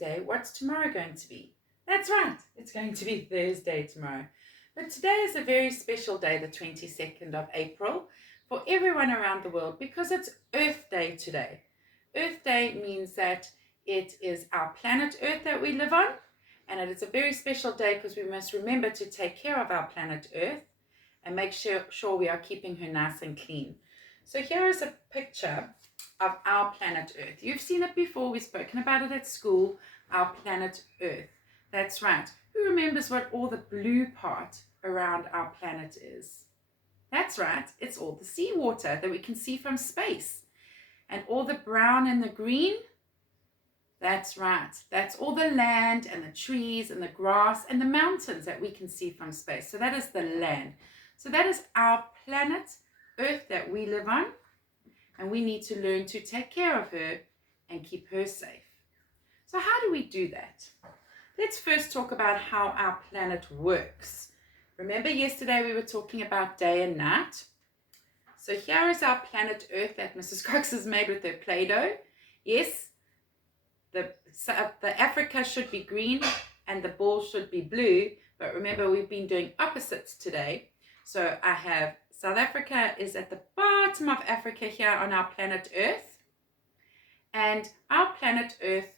Wednesday, what's tomorrow going to be? That's right, it's going to be Thursday tomorrow. But today is a very special day, the 22nd of April, for everyone around the world because it's Earth Day today. Earth Day means that it is our planet Earth that we live on, and it is a very special day because we must remember to take care of our planet Earth and make sure we are keeping her nice and clean. So here is a picture of our planet Earth. You've seen it before, we've spoken about it at school, our planet Earth. That's right. Who remembers what all the blue part around our planet is? That's right, it's all the seawater that we can see from space. And all the brown and the green, that's right, that's all the land and the trees and the grass and the mountains that we can see from space. So that is the land. So that is our planet Earth that we live on, and we need to learn to take care of her and keep her safe. So how do we do that? Let's first talk about how our planet works. Remember yesterday we were talking about day and night? So here is our planet Earth that Mrs. Cox has made with her Play-Doh. Yes, the Africa should be green and the ball should be blue, but remember we've been doing opposites today. So I have South Africa is at the bottom of Africa here on our planet Earth, and our planet Earth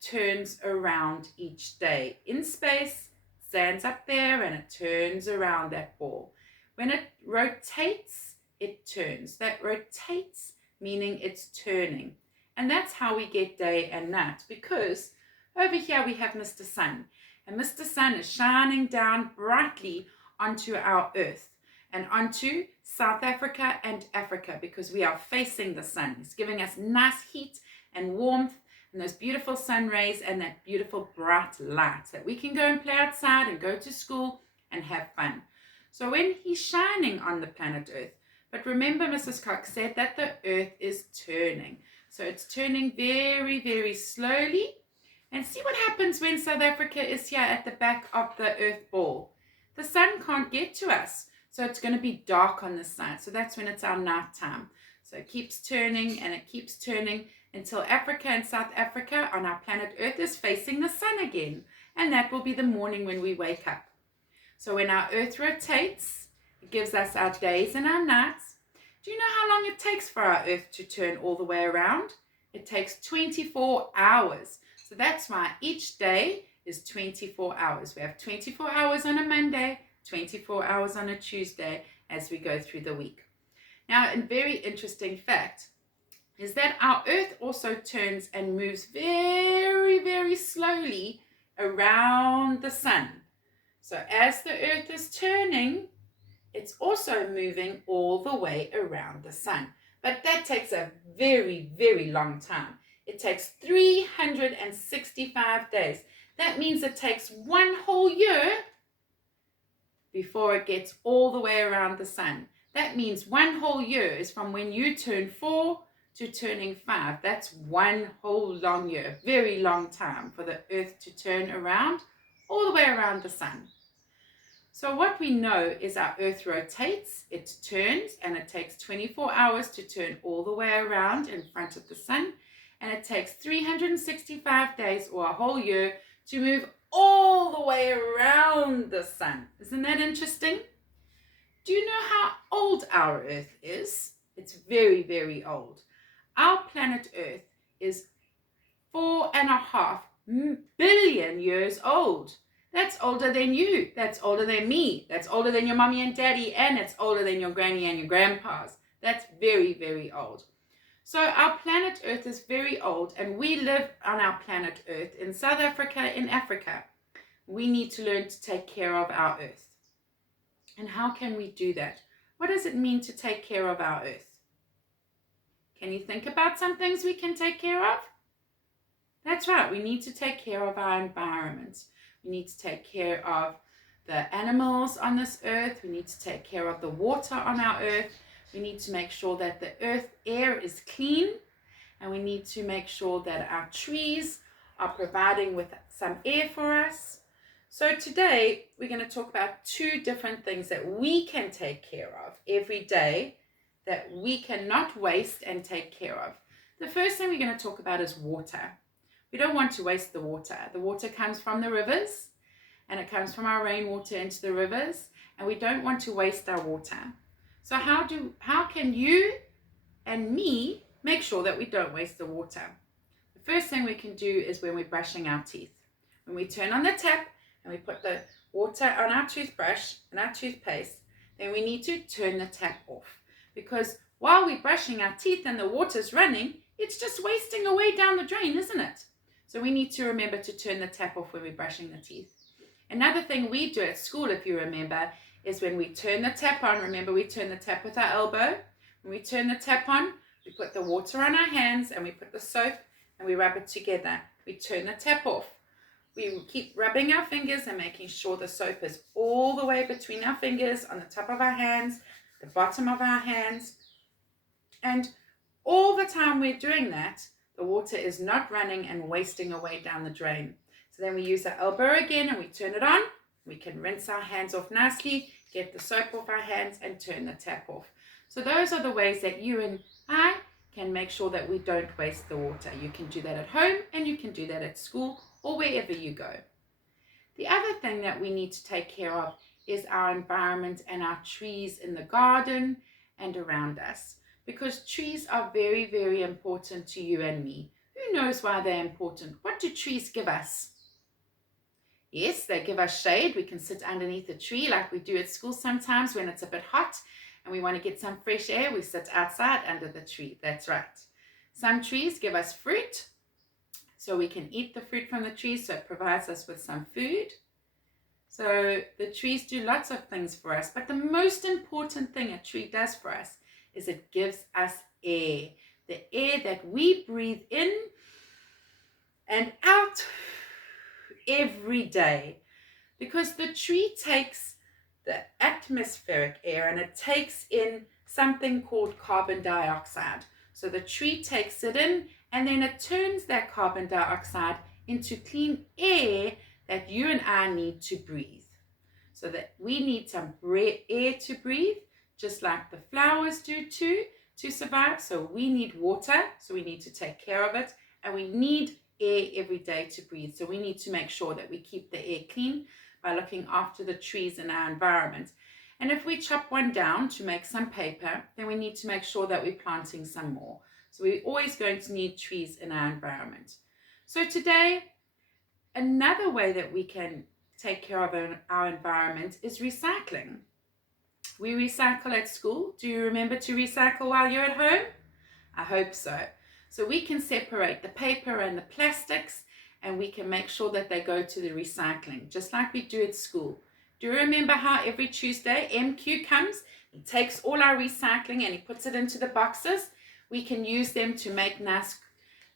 turns around each day in space, stands up there, and it turns around that ball. When it rotates, it turns. That rotates meaning it's turning, and that's how we get day and night, because over here we have Mr. Sun, and Mr. Sun is shining down brightly onto our Earth and onto South Africa and Africa, because we are facing the sun. It's giving us nice heat and warmth and those beautiful sun rays and that beautiful bright light that we can go and play outside and go to school and have fun. So when he's shining on the planet Earth, but remember Mrs. Cox said that the Earth is turning. So it's turning very, very slowly. And see what happens when South Africa is here at the back of the Earth ball. The sun can't get to us. So it's going to be dark on this side. So that's when it's our night time. So it keeps turning and it keeps turning until Africa and South Africa on our planet Earth is facing the sun again. And that will be the morning when we wake up. So when our Earth rotates, it gives us our days and our nights. Do you know how long it takes for our Earth to turn all the way around? It takes 24 hours. So that's why each day is 24 hours. We have 24 hours on a Monday, 24 hours on a Tuesday as we go through the week. Now, a very interesting fact is that our Earth also turns and moves very, very slowly around the sun. So as the Earth is turning, it's also moving all the way around the sun. But that takes a very, very long time. It takes 365 days. That means it takes one whole year before it gets all the way around the sun. That means one whole year is from when you turn 4 to turning 5. That's one whole long year, very long time for the Earth to turn around, all the way around the sun. So what we know is our Earth rotates, it turns, and it takes 24 hours to turn all the way around in front of the sun, and it takes 365 days or a whole year to move all the way around the sun. Isn't that interesting? Do you know how old our Earth is? It's very, very old. Our planet Earth is 4.5 billion years old. That's older than you. That's older than me. That's older than your mommy and daddy, and it's older than your granny and your grandpas. That's very, very old. So our planet Earth is very old, and we live on our planet Earth in South Africa, in Africa. We need to learn to take care of our Earth. And how can we do that? What does it mean to take care of our Earth? Can you think about some things we can take care of? That's right, we need to take care of our environment. We need to take care of the animals on this earth. We need to take care of the water on our earth. We need to make sure that the earth air is clean, and we need to make sure that our trees are providing with some air for us. So today we're going to talk about 2 different things that we can take care of every day that we cannot waste and take care of. The first thing we're going to talk about is water. We don't want to waste the water. The water comes from the rivers, and it comes from our rainwater into the rivers, and we don't want to waste our water. So how can you and me make sure that we don't waste the water? The first thing we can do is when we're brushing our teeth. When we turn on the tap and we put the water on our toothbrush and our toothpaste, then we need to turn the tap off. Because while we're brushing our teeth and the water's running, it's just wasting away down the drain, isn't it? So we need to remember to turn the tap off when we're brushing the teeth. Another thing we do at school, if you remember, is when we turn the tap on, remember we turn the tap with our elbow. When we turn the tap on, we put the water on our hands and we put the soap and we rub it together. We turn the tap off. We keep rubbing our fingers and making sure the soap is all the way between our fingers, on the top of our hands, the bottom of our hands. And all the time we're doing that, the water is not running and wasting away down the drain. So then we use our elbow again and we turn it on. We can rinse our hands off nicely, get the soap off our hands and turn the tap off. So those are the ways that you and I can make sure that we don't waste the water. You can do that at home and you can do that at school or wherever you go. The other thing that we need to take care of is our environment and our trees in the garden and around us. Because trees are very, very important to you and me. Who knows why they're important? What do trees give us? Yes, they give us shade. We can sit underneath a tree like we do at school sometimes when it's a bit hot and we want to get some fresh air. We sit outside under the tree. That's right. Some trees give us fruit, so we can eat the fruit from the tree, so it provides us with some food. So the trees do lots of things for us, but the most important thing a tree does for us is it gives us air. The air that we breathe in and out every day. Because the tree takes the atmospheric air and it takes in something called carbon dioxide. So the tree takes it in and then it turns that carbon dioxide into clean air that you and I need to breathe. So that we need some air to breathe, just like the flowers do too, to survive. So we need water, so we need to take care of it, and we need air every day to breathe. So we need to make sure that we keep the air clean by looking after the trees in our environment. And if we chop one down to make some paper, then we need to make sure that we're planting some more. So we're always going to need trees in our environment. So today, another way that we can take care of our environment is recycling. We recycle at school. Do you remember to recycle while you're at home? I hope so. So we can separate the paper and the plastics and we can make sure that they go to the recycling, just like we do at school. Do you remember how every Tuesday MQ comes? He takes all our recycling and he puts it into the boxes. We can use them to make nice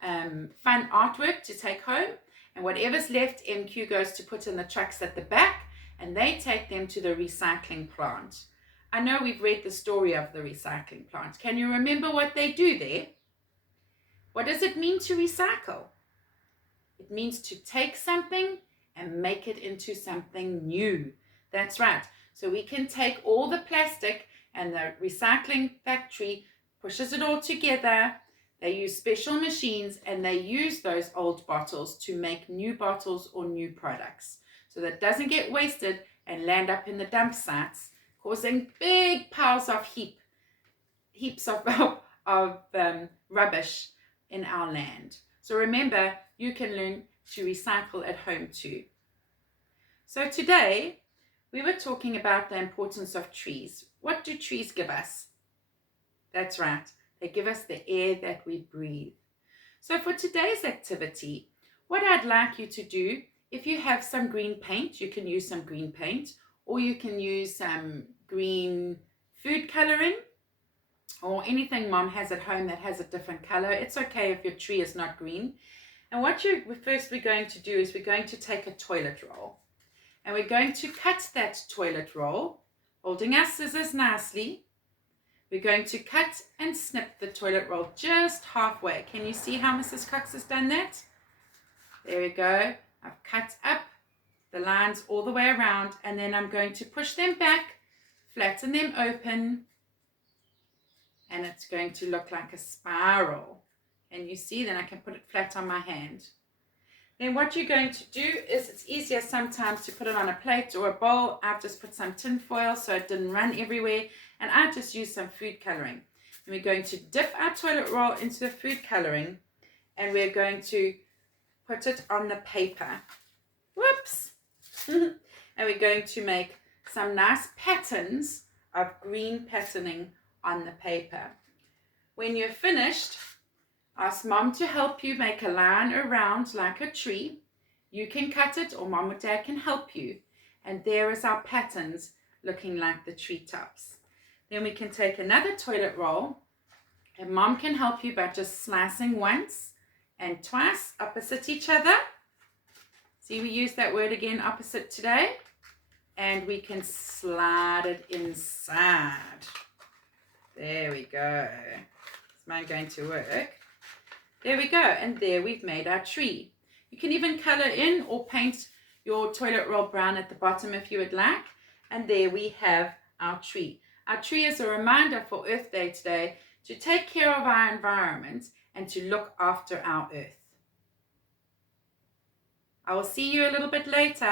fun artwork to take home. And whatever's left, MQ goes to put in the trucks at the back and they take them to the recycling plant. I know we've read the story of the recycling plant. Can you remember what they do there? What does it mean to recycle? It means to take something and make it into something new. That's right. So we can take all the plastic and the recycling factory pushes it all together. They use special machines and they use those old bottles to make new bottles or new products. So that doesn't get wasted and land up in the dump sites, causing big piles of heaps of rubbish in our land. So remember, you can learn to recycle at home too. So today, we were talking about the importance of trees. What do trees give us? That's right. They give us the air that we breathe. So for today's activity, what I'd like you to do, if you have some green paint, you can use some green paint, or you can use some green food coloring, or anything mom has at home that has a different color. It's okay if your tree is not green. And what we're going to do is we're going to take a toilet roll. And we're going to cut that toilet roll, holding our scissors nicely. We're going to cut and snip the toilet roll just halfway. Can you see how Mrs. Cox has done that? There we go. I've cut up the lines all the way around, and then I'm going to push them back, flatten them open, and it's going to look like a spiral. And you see, then I can put it flat on my hand. Then what you're going to do is, it's easier sometimes to put it on a plate or a bowl. I've just put some tin foil so it didn't run everywhere, and I just used some food coloring. And we're going to dip our toilet roll into the food coloring, and we're going to put it on the paper. Whoops! And we're going to make some nice patterns of green patterning on the paper. When you're finished, ask Mom to help you make a line around like a tree. You can cut it, or Mom or Dad can help you. And there is our patterns looking like the treetops. Then we can take another toilet roll, and Mom can help you by just slicing once and twice opposite each other. See, we use that word again, opposite, today. And we can slide it inside. There we go. Is mine going to work? There we go, and there we've made our tree. You can even color in or paint your toilet roll brown at the bottom if you would like. And there we have our tree. Our tree is a reminder for Earth Day today to take care of our environment and to look after our earth. I will see you a little bit later.